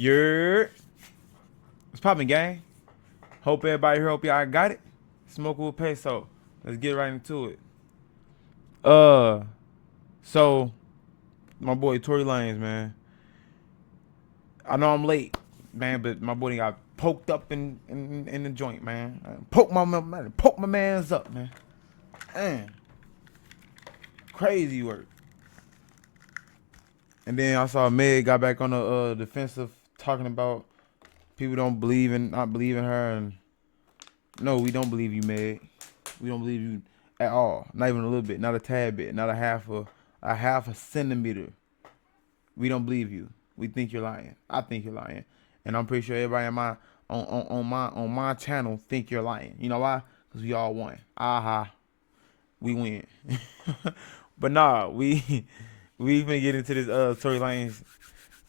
You're it's popping, gang. Hope everybody here. Hope y'all got it. Smoking with Peso. Let's get right into it. So my boy Tory Lanez, man. I know I'm late, man, but my boy got poked up in the joint, man. Poke my man's up, man. Man, crazy work. And then I saw Meg got back on the defensive, talking about people not believing her, and no, we don't believe you, Meg. We don't believe you at all. Not even a little bit, not a tad bit, not a half a centimeter. We don't believe you. We think you're lying. I think you're lying, and I'm pretty sure everybody on my channel think you're lying. You know why? Because we all won. Aha, we win. But nah, we finna get into this Tory Lanez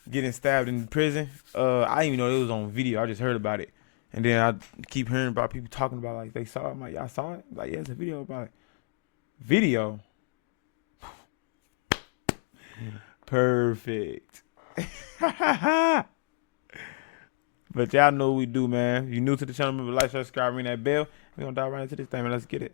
getting stabbed in prison. I didn't even know it was on video. I just heard about it, and then I keep hearing about people talking about like they saw it. I'm like, y'all saw it? Like, yeah, it's a video about it. Video. Perfect. But y'all know what we do, man. If you new to the channel, remember like, subscribe, ring that bell. We gonna dive right into this thing, man. Let's get it.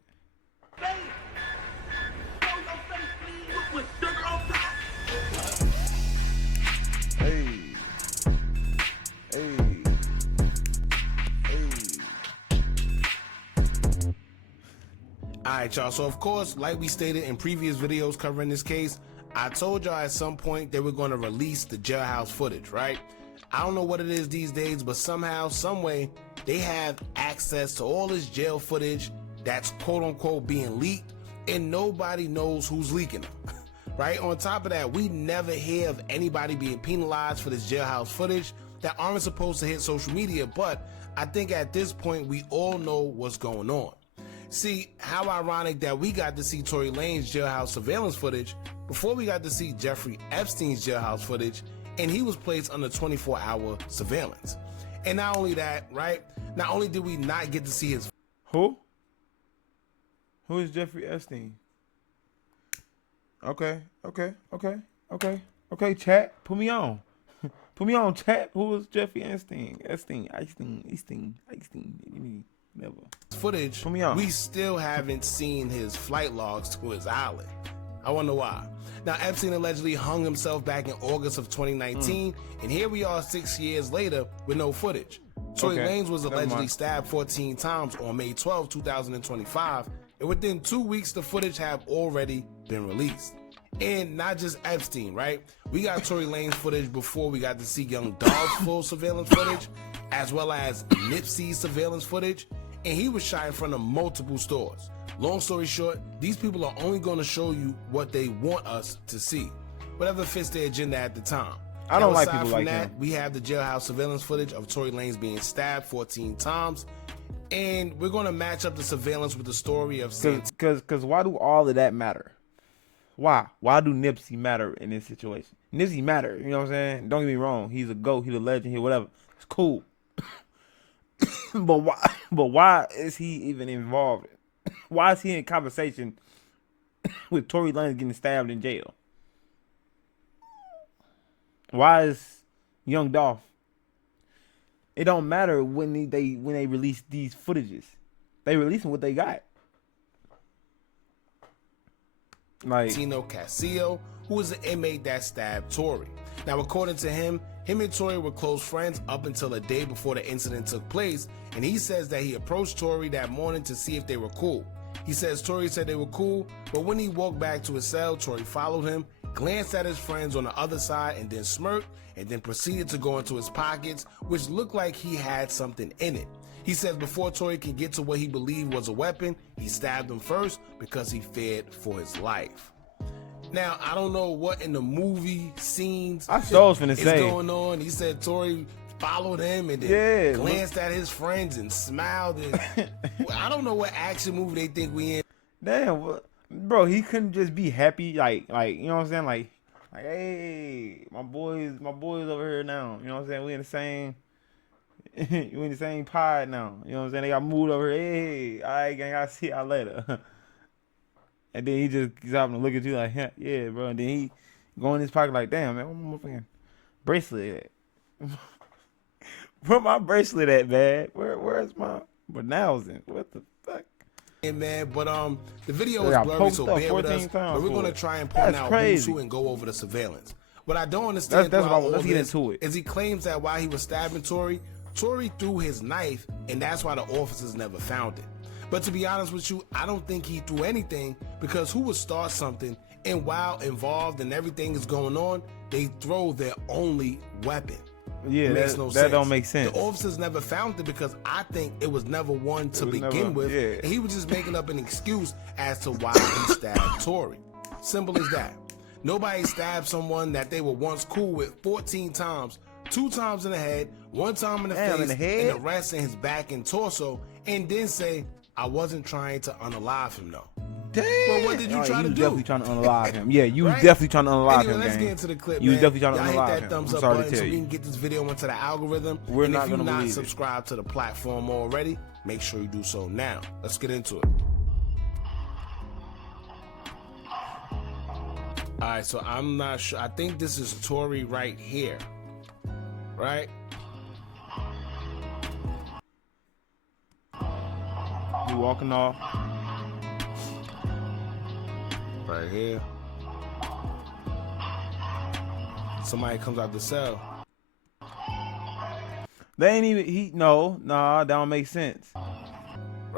Alright, y'all, so of course, like we stated in previous videos covering this case, I told y'all at some point they were going to release the jailhouse footage, right? I don't know what it is these days, but somehow, some way, they have access to all this jail footage that's quote-unquote being leaked, and nobody knows who's leaking them, right? On top of that, we never hear of anybody being penalized for this jailhouse footage that aren't supposed to hit social media, but I think at this point, we all know what's going on. See, how ironic that we got to see Tory Lanez jailhouse surveillance footage before we got to see Jeffrey Epstein's jailhouse footage, and he was placed under 24-hour surveillance. And not only that, right? Not only did we not get to see his... Who? Who is Jeffrey Epstein? Okay, chat, put me on. Put me on, chat. Who is Jeffrey Epstein? Epstein. Never. Footage, put me on. We still haven't seen his flight logs to his island. I wonder why. Now, Epstein allegedly hung himself back in August of 2019, and here we are 6 years later with no footage. Tory Lanez was allegedly stabbed 14 times on May 12, 2025, and within 2 weeks, the footage have already been released. And not just Epstein, right? We got Tory Lanez footage before we got to see Young Dolph's full surveillance footage, as well as Nipsey's surveillance footage, and he was shot in front of multiple stores. Long story short, these people are only going to show you what they want us to see, whatever fits their agenda at the time. I don't like people like that, him. We have the jailhouse surveillance footage of Tory Lanez being stabbed 14 times, and we're going to match up the surveillance with the story of... Because why do all of that matter? Why? Why do Nipsey matter in this situation? Nipsey matter, you know what I'm saying? Don't get me wrong. He's a GOAT. He's a legend. He's whatever. It's cool. But why is he even involved? Why is he in conversation with Tory Lanez getting stabbed in jail? Why is Young Dolph? It don't matter when they release these footages. They releasing what they got. Like Tino Casillo, who was the inmate that stabbed Tory. Now, according to him and Tory were close friends up until a day before the incident took place, and he says that he approached Tory that morning to see if they were cool. He says Tory said they were cool, but when he walked back to his cell, Tory followed him, glanced at his friends on the other side, and then smirked, and then proceeded to go into his pockets, which looked like he had something in it. He says before Tory could get to what he believed was a weapon, he stabbed him first because he feared for his life. Now, I don't know what in the movie scenes I saw was finna is say going on. He said Tory followed him and then glanced at his friends and smiled. And I don't know what action movie they think we in. Damn, bro, he couldn't just be happy, like you know what I'm saying, like hey, my boys over here now. You know what I'm saying? We in the same. You in the same pod now. You know what I'm saying? They got moved over here. Hey, all right, gang, I'll see y'all later. And then he just stopping to look at you like, yeah, bro. And then he go in his pocket like, damn, man, what my fucking bracelet at? Where my bracelet at, man? Where's my nails in? What the fuck? Man, but the video is got blurry, so poked up bear with 14 us. times But we're for gonna it. try and point That's out crazy. who's who and go over the surveillance. What I don't understand That's throughout what let's all get this into it. is he claims that while he was stabbing Tory threw his knife, and that's why the officers never found it. But to be honest with you, I don't think he threw anything, because who would start something and while involved and everything is going on, they throw their only weapon? Yeah, It makes that, no that sense. don't make sense. The officers never found it because I think it was never one to was begin never- with. yeah. And he was just making up an excuse as to why he stabbed Tory. Simple as that. Nobody stabbed someone that they were once cool with 14 times, 2 times in the head, 1 time in the Damn, face, in the head? and the rest in his back and torso, and then say, I wasn't trying to unalive him though. Damn. Well, what did you try to was do? definitely trying to unalive him. Yeah, you was Right? definitely trying to unalive Anyway, him, let's gang. get into the clip, You was man. definitely trying to Y'all unalive hit that him. thumbs I'm up sorry button to so tell we you. can get this video into the algorithm. We're and not if you're gonna not believe it. subscribed to the platform already, make sure you do so now. Let's get into it. All right, so I'm not sure. I think this is Tory right here, right? You walking off. Right here. Somebody comes out the cell. They ain't even, nah, that don't make sense.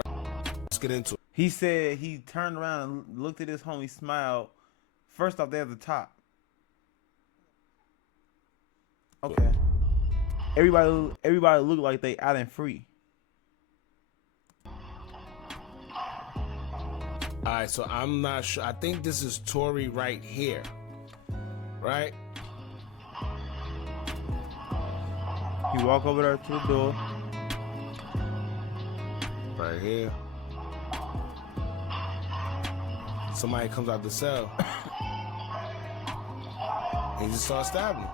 Let's get into it. He said he turned around and looked at his homie, smiled. First off, they're at the top. Okay. Everybody look like they out and free. All right, so I'm not sure. I think this is Tory right here, right? He walk over there to the door. Right here. Somebody comes out the cell. And he just starts stabbing him.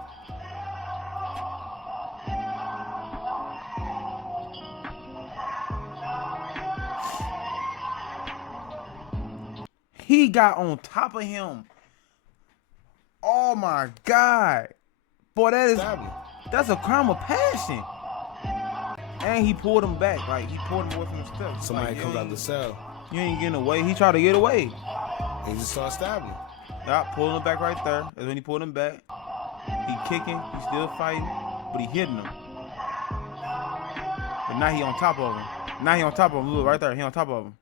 He got on top of him. Oh my God. Boy, Stabbing him. that's a crime of passion. And he pulled him back. Like, he pulled him away from the steps. Somebody Like, comes out the cell. you ain't getting away. He tried to get away. And he just starts stabbing him. Yeah, pulling him back right there. That's when he pulled him back. He kicking. He still fighting. But he hitting him. But now he on top of him. Now he on top of him. Look, right there. He on top of him.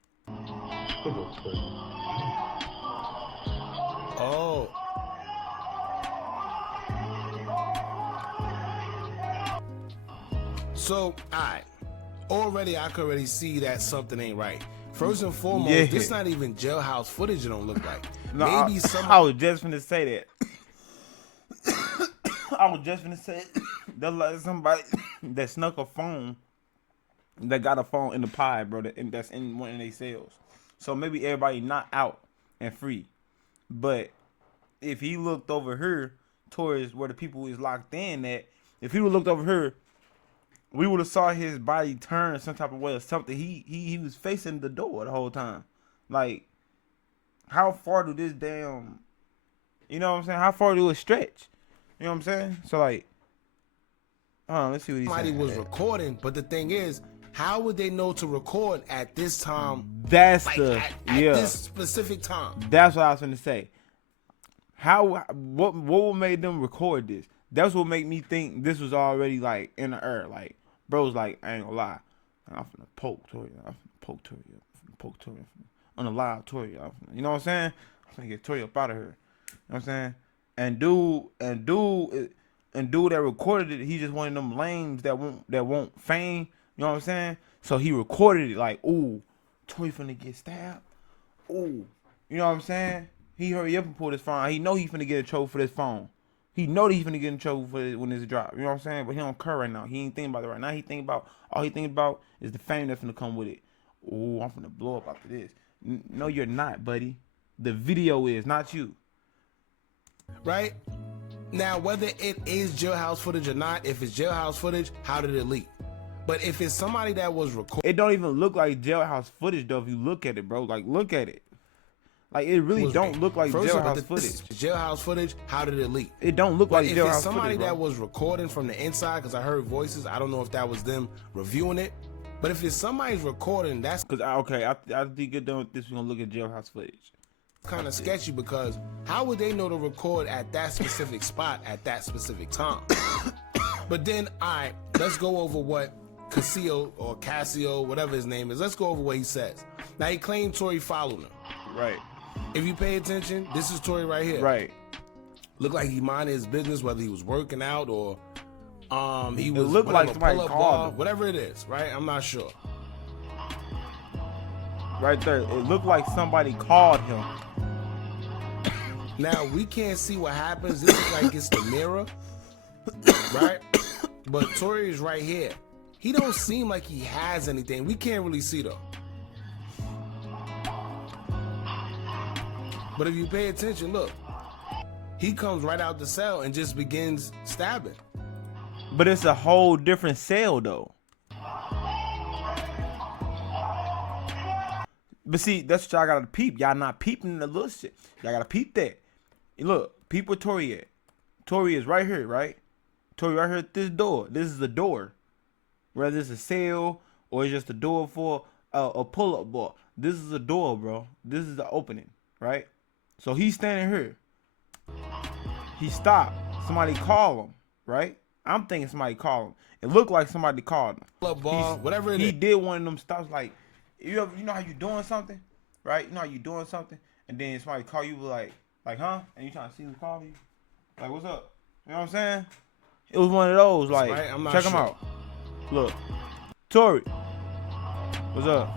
Oh. So, alright. Already, I could already see that something ain't right. First and foremost, Yeah. this not even jailhouse footage it don't look like. No, Maybe I was just finna say that. I was just finna say that's like somebody that snuck a phone, that got a phone in the pie, bro, that's in one of their cells. So maybe everybody not out and free. But if he looked over here towards where the people is locked in at, if he would looked over here, we would have saw his body turn some type of way or something. He was facing the door the whole time. Like, how far do this damn, you know what I'm saying? How far do it stretch? You know what I'm saying? So like, let's see what he's somebody saying. was recording, but the thing is, how would they know to record at this time? That's Like the at yeah. this specific time. That's what I was gonna say. What made them record this? That's what made me think this was already like in the air. Like, bro's like, I ain't gonna lie, I'm finna poke Tory. I'm finna poke Tory. I'm finna poke Tory. I'm finna unalive Tory. You know what I'm saying? I'm finna get Tory up out of here. You know what I'm saying? And dude that recorded it, he just one of them lames that won't fame. You know what I'm saying? So he recorded it like, ooh, Tory finna get stabbed. Ooh, you know what I'm saying? He hurry up and pull his phone. He know he finna get in trouble for this phone. He know that he finna get in trouble for it when it's dropped. You know what I'm saying? But he don't care right now. He ain't thinking about it right now. All he thinking about is the fame that's finna come with it. Ooh, I'm finna blow up after this. No, you're not, buddy. The video is, not you. Right? Now, whether it is jailhouse footage or not, if it's jailhouse footage, how did it leak? But if it's somebody that was recording, It don't even look like jailhouse footage though if you look at it, bro. Like, look at it. Like it really was don't look like first of all, jailhouse this footage. Jailhouse footage. How did it leak? It don't look But like if jailhouse it's somebody footage, bro. that was recording from the inside, because I heard voices, I don't know if that was them reviewing it. But if it's somebody's recording, that's Cause I think get done with this. We're gonna look at jailhouse footage. kind of sketchy, because how would they know to record at that specific spot at that specific time? But then, all right, let's go over what Cassio, whatever his name is. Let's go over what he says. Now, he claimed Tory followed him. Right. If you pay attention, this is Tory right here. Right. Looked like he minded his business, whether he was working out or he was looked like somebody pull-up called bar, him. whatever it is, right? I'm not sure. Right there. It looked like somebody called him. Now, we can't see what happens. This is like it's the mirror, right? But Tory is right here. He don't seem like he has anything. We can't really see, though. But if you pay attention, look. He comes right out the cell and just begins stabbing. But it's a whole different cell, though. But see, that's what y'all gotta peep. Y'all not peeping the little shit. Y'all gotta peep that. Look, peep where Tory at. Tory is right here, right? Tory right here at this door. This is the door. Whether it's a cell or it's just a door for a pull-up bar. This is a door, bro. This is the opening, right? So he's standing here. He stopped. Somebody called him, right? I'm thinking somebody called him. It looked like somebody called him. Pull-up bar, whatever it is. He did one of them stops like, you know how you doing something, right? You know how you doing something, and then somebody call you like huh? And you trying to see who called you? Like, what's up? You know what I'm saying? It was one of those, like, right. I'm not check him sure. out. Look, Tory, what's up?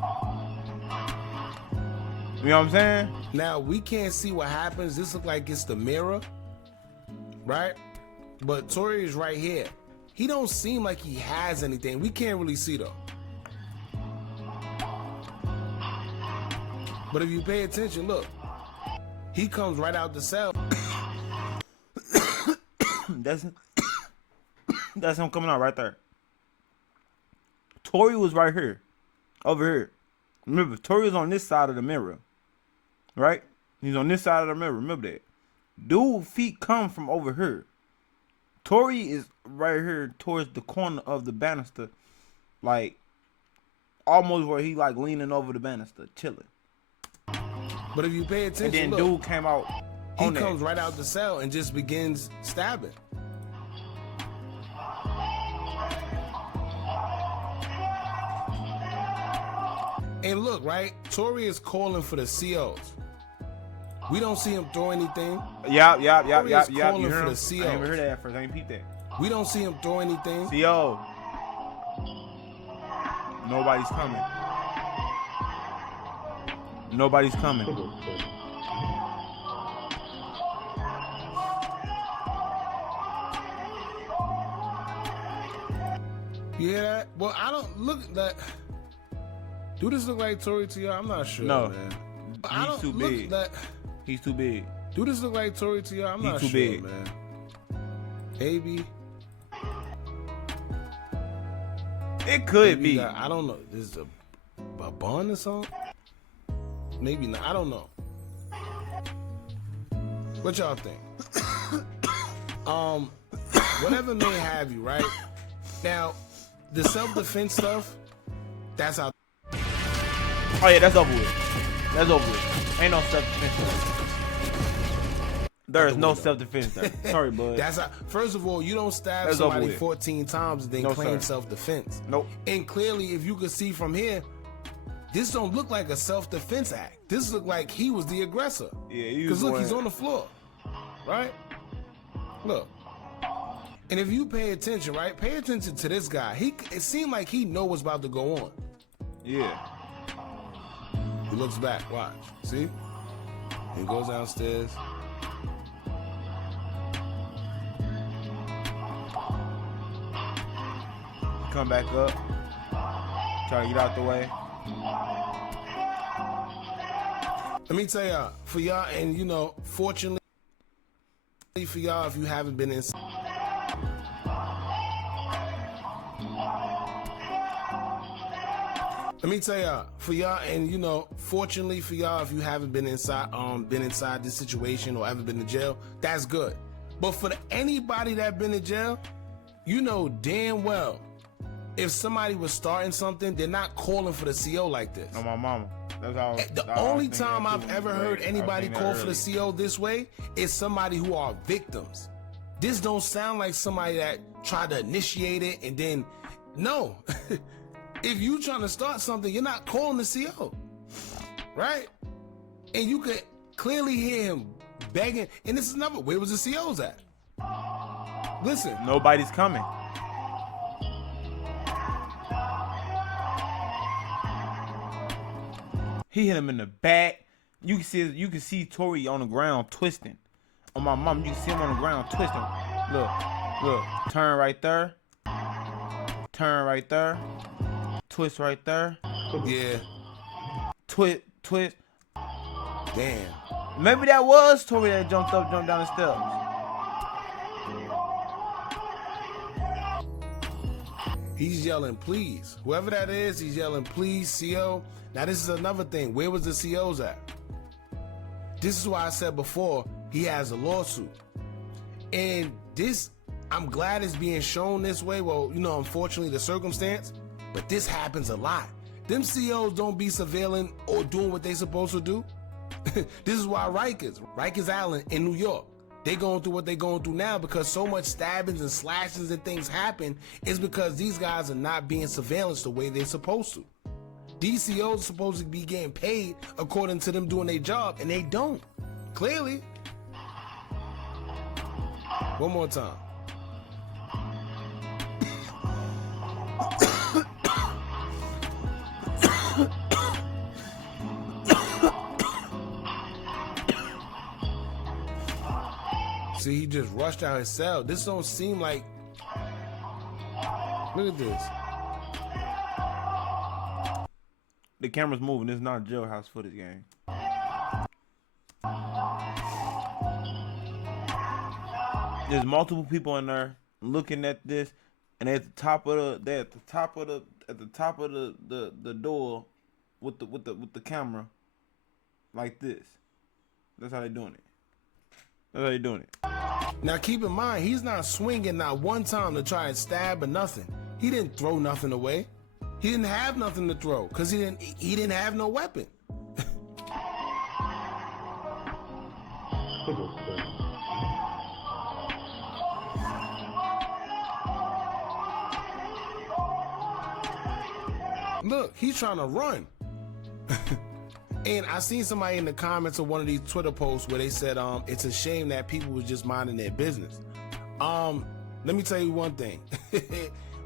You know what I'm saying? Now, we can't see what happens. This look like it's the mirror, right? But Tory is right here. He don't seem like he has anything. We can't really see, though. But if you pay attention, look. He comes right out the cell. That's him coming out right there. Tory was right here, over here. Remember, Tory was on this side of the mirror, right? He's on this side of the mirror. Remember that. Dude, feet come from over here. Tory is right here towards the corner of the banister, like almost where he like leaning over the banister, chilling. But if you pay attention, And then look, dude came out. he comes right out the cell and just begins stabbing. And look, right? Tory is calling for the COs. We don't see him throw anything. Yeah. Tory is You calling hear for him? the I COs. ain't even heard that at first. I ain't peeped that. We don't see him throw anything. CO. Nobody's coming. Nobody's coming. You hear that? Well, I don't look that. Do this look like Tory to y'all? I'm not sure. No. Man. He's too big. He's too big. Do this look like Tory to y'all? I'm not too sure, big. man. Maybe. It could be. I don't know. This is a bun or something? Maybe not. I don't know. What y'all think? Whatever may have you, right? Now, the self-defense stuff, that's how. Oh yeah, that's over with. That's over with. Ain't no self-defense. There is no self-defense there. Sorry, bud. That's how, first of all, you don't stab That's over somebody with. 14 times and then No, claim sir. self-defense. Nope. And clearly, if you could see from here, this don't look like a self-defense act. This look like he was the aggressor. Yeah, he Because was look, the he's one- on the floor, right? Look. And if you pay attention, right? Pay attention to this guy. It seemed like he know what's about to go on. Yeah. He looks back. Watch. See? He goes downstairs. Come back up. Try to get out the way. Let me tell y'all, for y'all, and you know, fortunately for y'all, if you haven't been in. Let Let me tell y'all, for y'all, and you know, fortunately for y'all, if you haven't been inside this situation or ever been to jail, that's good. But for anybody that been in jail, you know damn well, if somebody was starting something, they're not calling for the CO like this. No, my mama. That's all. The only time I've ever heard anybody call for the CO this way is somebody who are victims. This don't sound like somebody that tried to initiate it and then, no. If you trying to start something, you're not calling the CO, right? And you could clearly hear him begging. And this is another, where was the COs at? Listen. Nobody's coming. He hit him in the back. You can see Tory on the ground twisting. On my mom, you can see him on the ground twisting. Look, turn right there. Turn right there. Twist right there. Yeah. Twist. Damn. Maybe that was Tory that jumped down the steps. He's yelling, please. Whoever that is, he's yelling, please, CO. Now, this is another thing. Where was the COs at? This is why I said before, he has a lawsuit. And this, I'm glad it's being shown this way. Well, you know, unfortunately, the circumstance. But this happens a lot. Them COs don't be surveilling or doing what they supposed to do. This is why Rikers Island in New York, they going through what they going through now because so much stabbings and slashings and things happen is because these guys are not being surveillanced the way they're supposed to. These COs are supposed to be getting paid according to them doing their job, and they don't. Clearly. One more time. See, he just rushed out his cell. This don't seem like... Look at this. The camera's moving. It's not jailhouse footage, gang. There's multiple people in there looking at this, and they're at the top of the door with the camera like this. That's how they doing it. That's how they doing it. Now keep in mind, he's not swinging not one time to try and stab or nothing. He didn't throw nothing away. He didn't have nothing to throw because he didn't have no weapon. Look, he's trying to run. And I seen somebody in the comments of one of these Twitter posts where they said, it's a shame that people was just minding their business. Let me tell you one thing.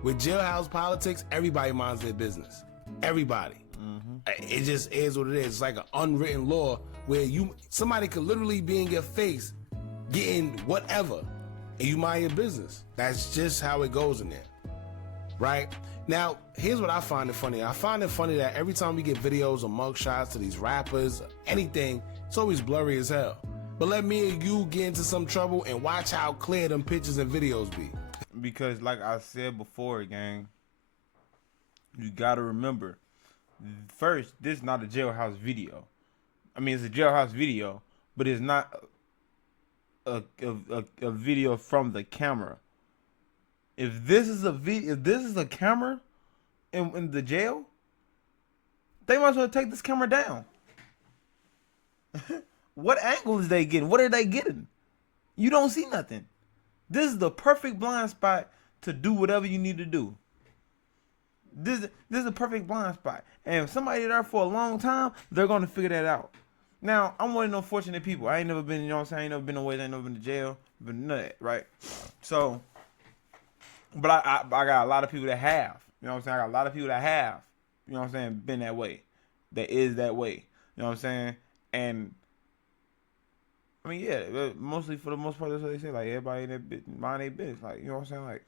With jailhouse politics, everybody minds their business. Everybody. Mm-hmm. It just is what it is. It's like an unwritten law where somebody could literally be in your face getting whatever, and you mind your business. That's just how it goes in there. Right? Now, here's what I find it funny. I find it funny that every time we get videos or mugshots to these rappers, anything, it's always blurry as hell. But let me and you get into some trouble and watch how clear them pictures and videos be. Because like I said before, gang, you gotta remember, first, this is not a jailhouse video. I mean, it's a jailhouse video, but it's not a video from the camera. If this is a camera in the jail, they might as well take this camera down. What angle is they getting? What are they getting? You don't see nothing. This is the perfect blind spot to do whatever you need to do. This is a perfect blind spot. And if somebody there for a long time, they're going to figure that out. Now, I'm one of those fortunate people. I ain't never been, you know what I'm saying? I ain't never been away. I ain't never been to jail. But none of that, right? So, but I got a lot of people that have. You know what I'm saying? I got a lot of people that have, you know what I'm saying, been that way. That is that way. You know what I'm saying? And I mean, yeah, mostly for the most part, that's what they say. Like, everybody in that mind their business. Like, you know what I'm saying? Like,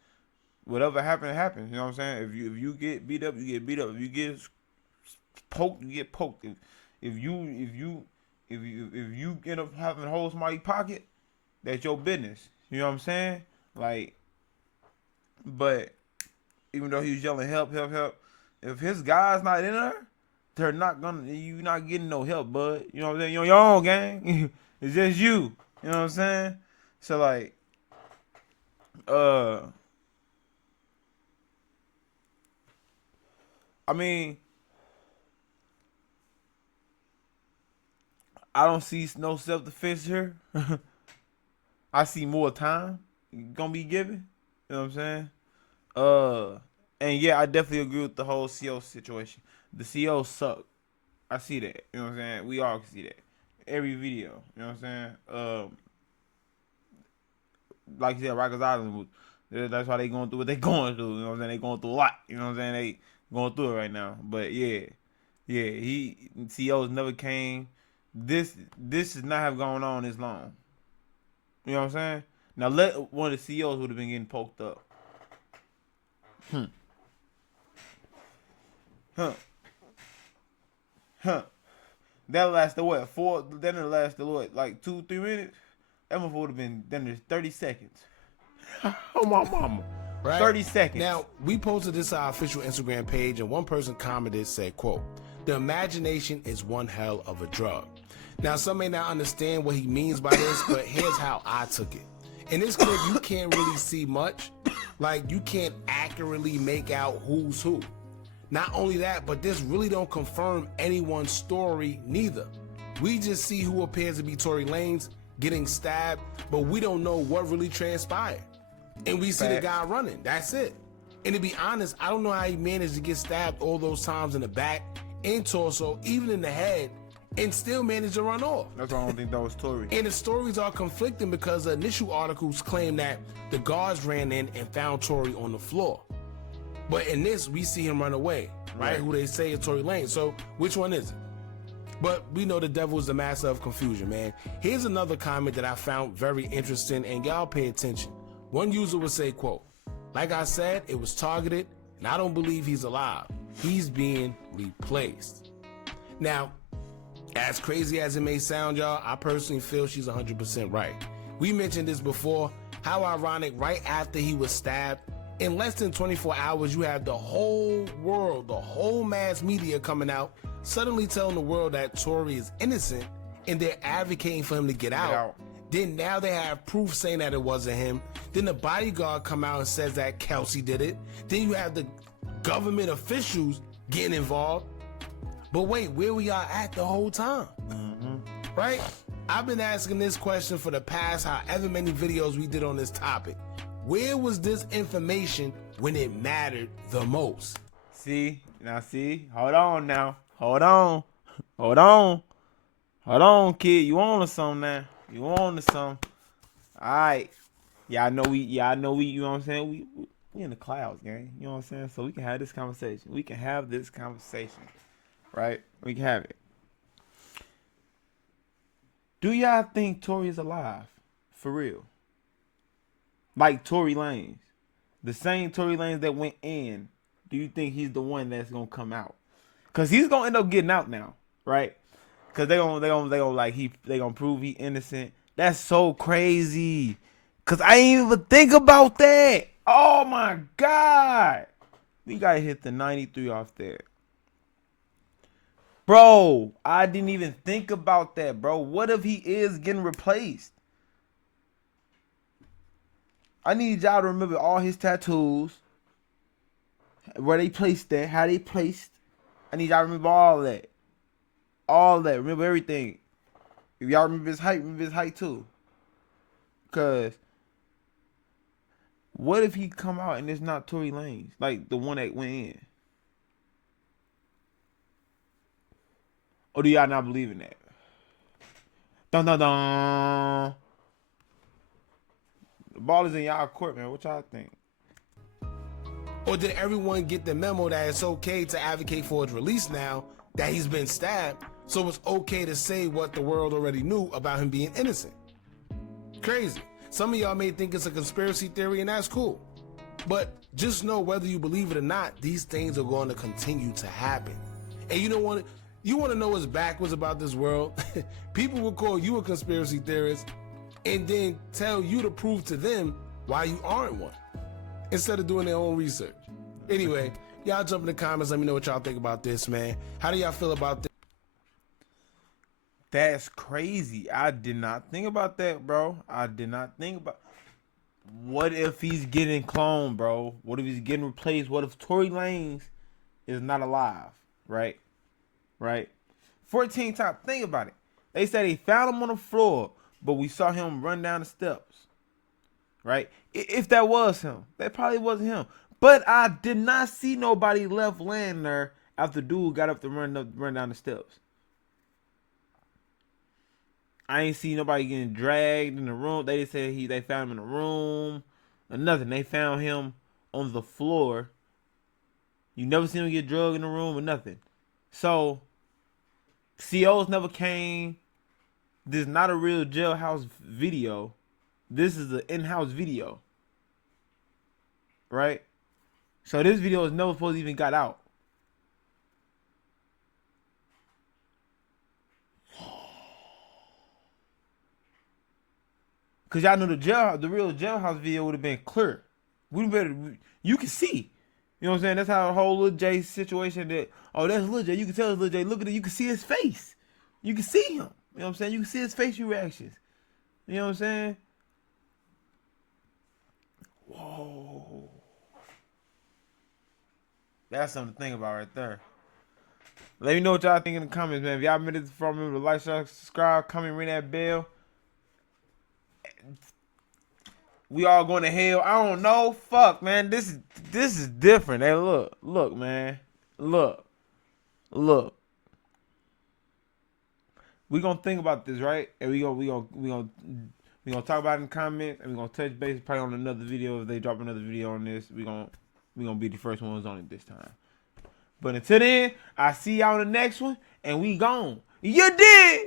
whatever happens, happens. You know what I'm saying? If you get beat up, you get beat up. If you get poked, you get poked. If you end up having holes in somebody's pocket, that's your business. You know what I'm saying? Like, but even though he was yelling help, help, help, if his guy's not in her, you not getting no help, bud. You know what I'm saying? You're on your own, gang. It's just you. You know what I'm saying? So like, I mean, I don't see no self-defense here. I see more time gonna be given. You know what I'm saying? And yeah, I definitely agree with the whole CO situation. The CO suck. I see that. You know what I'm saying? We all can see that. Every video. You know what I'm saying? Like you said, Rikers Island. That's why they going through what they going through. You know what I'm saying? They going through a lot. You know what I'm saying? They going through it right now. But yeah, COs never came. This should not have gone on this long. You know what I'm saying? Now let one of the COs would have been getting poked up. That lasted what? Then it lasted what? Like 2-3 minutes? That motherfucker would have been then there's 30 seconds. Oh my mama. Right? 30 seconds. Now, we posted this on our official Instagram page, and one person commented, said, quote, "The imagination is one hell of a drug." Now, some may not understand what he means by this, but here's how I took it. In this clip, you can't really see much. Like, you can't accurately make out who's who. Not only that, but this really don't confirm anyone's story neither. We just see who appears to be Tory Lanez getting stabbed, but we don't know what really transpired. And we see the guy running. That's it. And to be honest, I don't know how he managed to get stabbed all those times in the back, in torso, even in the head, and still managed to run off. That's why I don't think that was Tory. And the stories are conflicting because the initial articles claim that the guards ran in and found Tory on the floor. But in this, we see him run away, right? Who they say is Tory Lanez. So which one is it? But we know the devil is the master of confusion, man. Here's another comment that I found very interesting, and y'all pay attention. One user would say, quote, "Like I said, it was targeted, and I don't believe he's alive. He's being replaced." Now, as crazy as it may sound, y'all, I personally feel she's 100% right. We mentioned this before. How ironic, right after he was stabbed, in less than 24 hours, you have the whole world, the whole mass media coming out, suddenly telling the world that Tory is innocent, and they're advocating for him to get out. Then now they have proof saying that it wasn't him. Then the bodyguard come out and says that Kelsey did it. Then you have the government officials getting involved. But wait, where we are at the whole time? Right? I've been asking this question for the past however many videos we did on this topic. Where was this information when it mattered the most? See? Hold on now. Hold on, kid. You on to something now. You on to something. Alright. Yeah, I know we, you know what I'm saying? We in the clouds, gang. You know what I'm saying? So we can have this conversation. Right? We can have it. Do y'all think Tory is alive? For real? Like Tory Lanez. The same Tory Lanez that went in. Do you think he's the one that's gonna come out? Cause he's gonna end up getting out now, right? Cause they gonna prove he innocent. That's so crazy. Cause I ain't even think about that. Oh my God. We gotta hit the 93 off there. Bro, I didn't even think about that, bro. What if he is getting replaced? I need y'all to remember all his tattoos, where they placed that, how they placed. I need y'all to remember all that. All that. Remember everything. If y'all remember his height too. Because what if he come out and it's not Tory Lanez? Like the one that went in. Or do y'all not believe in that? Dun dun dun. The ball is in y'all court, man. What y'all think? Or did everyone get the memo that it's okay to advocate for his release now that he's been stabbed, so it's okay to say what the world already knew about him being innocent? Crazy. Some of y'all may think it's a conspiracy theory, and that's cool. But just know, whether you believe it or not, these things are going to continue to happen. And you don't want to... You want to know what's backwards about this world? People will call you a conspiracy theorist and then tell you to prove to them why you aren't one, instead of doing their own research. Anyway, Y'all jump in the comments. Let me know what y'all think about this, man. How do y'all feel about this? That's crazy. I did not think about that, bro. I did not think about. What if he's getting cloned, bro? What if he's getting replaced? What if Tory Lanez is not alive? Right? Right? 14 times. Think about it. They said they found him on the floor, but we saw him run down the steps. Right? If that was him, that probably wasn't him. But I did not see nobody left laying there after dude got up to run down the steps. I ain't see nobody getting dragged in the room. They just said they found him in the room or nothing. They found him on the floor. You never seen him get drugged in the room or nothing. So COs never came. This is not a real jailhouse video. This is an in-house video. Right? So this video is never supposed to even got out. Cause y'all know the real jailhouse video would have been clear. You can see. You know what I'm saying? That's how the whole Lil J situation that, oh, that's Lil J. You can tell it's Lil J. Look at it. You can see his face. You can see him. You know what I'm saying? You can see his facial reactions. You know what I'm saying? Whoa. That's something to think about right there. Let me know what y'all think in the comments, man. If y'all made it from, remember to like, share, subscribe, comment, ring that bell. We all going to hell. I don't know. Fuck, man. This is different. Hey, look, man. Look. We gonna think about this, right? And we gonna talk about it in the comments, and we gonna touch base probably on another video if they drop another video on this. We gonna be the first ones on it this time. But until then, I see y'all in the next one, and we gone. You did.